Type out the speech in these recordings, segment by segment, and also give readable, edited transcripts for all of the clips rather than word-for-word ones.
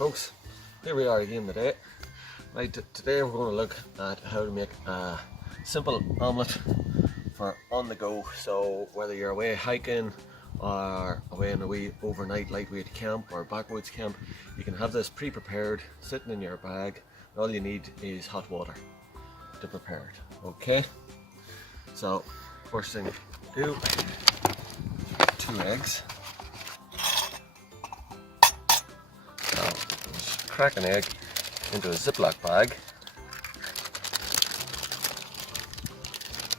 folks, here we are again today. Right, today we're going to look at how to make a simple omelette for on the go. So whether you're away hiking or away in a wee overnight lightweight camp or backwoods camp, you can have this pre-prepared sitting in your bag. All you need is hot water to prepare it. Okay, so first thing you do, 2 eggs. Now just crack an egg into a Ziploc bag.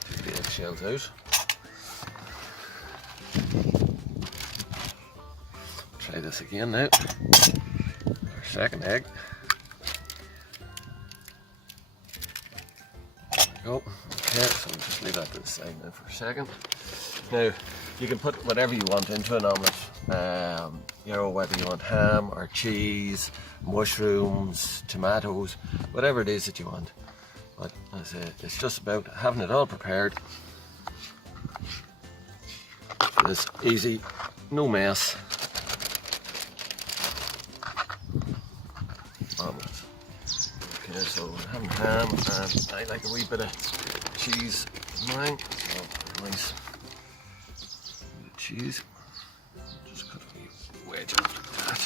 Take the eggshells out. Try this again now. Our second egg. There we go. Okay, so we'll just leave that to the side now for a second. Now, you can put whatever you want into an omelette. You know, whether you want ham or cheese, mushrooms, tomatoes, whatever it is that you want. But as I say, it's just about having it all prepared. It's easy, no mess. Omelette. Okay, so we're having ham, and I like a wee bit of cheese in mine. So nice cheese. Just cut a wee wedge after that.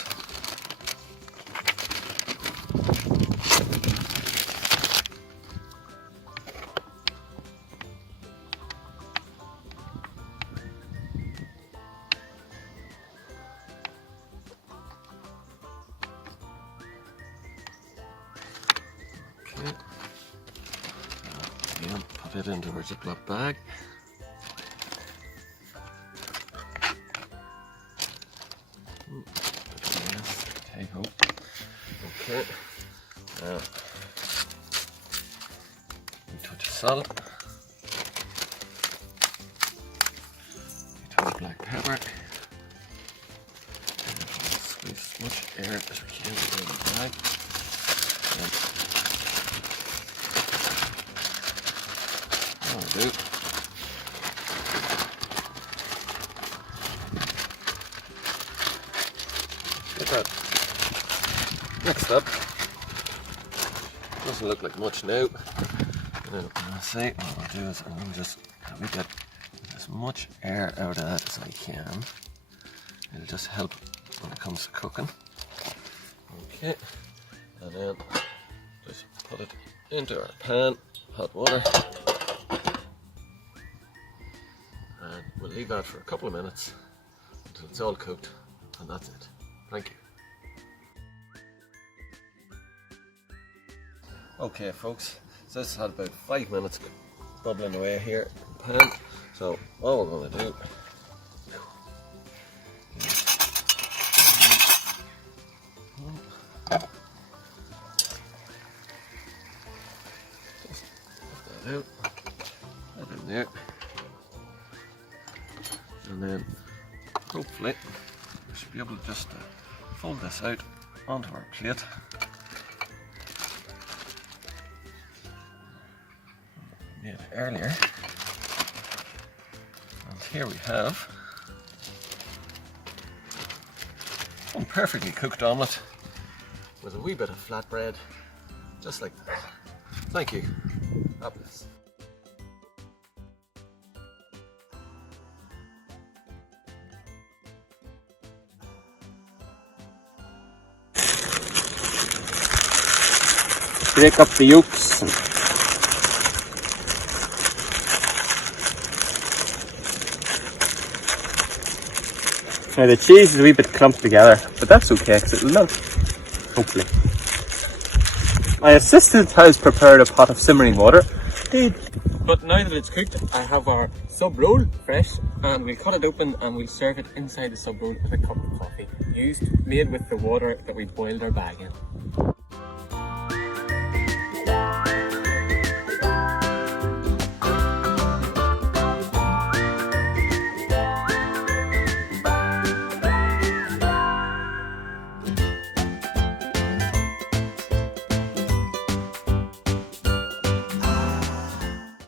Okay. Again, put it into our Ziploc bag. Okay, now a touch of salt, a touch of black pepper, and squeeze as much air as we can out of the bag. That'll do. Get that. Next up, doesn't look like much now. I say what I'll do is I'm going to just get as much air out of that as I can. It'll just help when it comes to cooking. Okay, and then just put it into our pan, hot water, and we'll leave that for a couple of minutes until it's all cooked, and that's it. Thank you. Okay folks, so this had about 5 minutes bubbling away here in the pan. So what we're going to do just lift that out, that in there, and then hopefully we should be able to just fold this out onto our plate. Made earlier, and here we have one perfectly cooked omelette with a wee bit of flatbread, just like that. Thank you. God bless. Break up the yolks. Now the cheese is a wee bit clumped together, but that's okay because it'll melt, hopefully. My assistant has prepared a pot of simmering water. But now that it's cooked, I have our sub roll fresh, and we'll cut it open and we'll serve it inside the sub roll with a cup of coffee, made with the water that we boiled our bag in.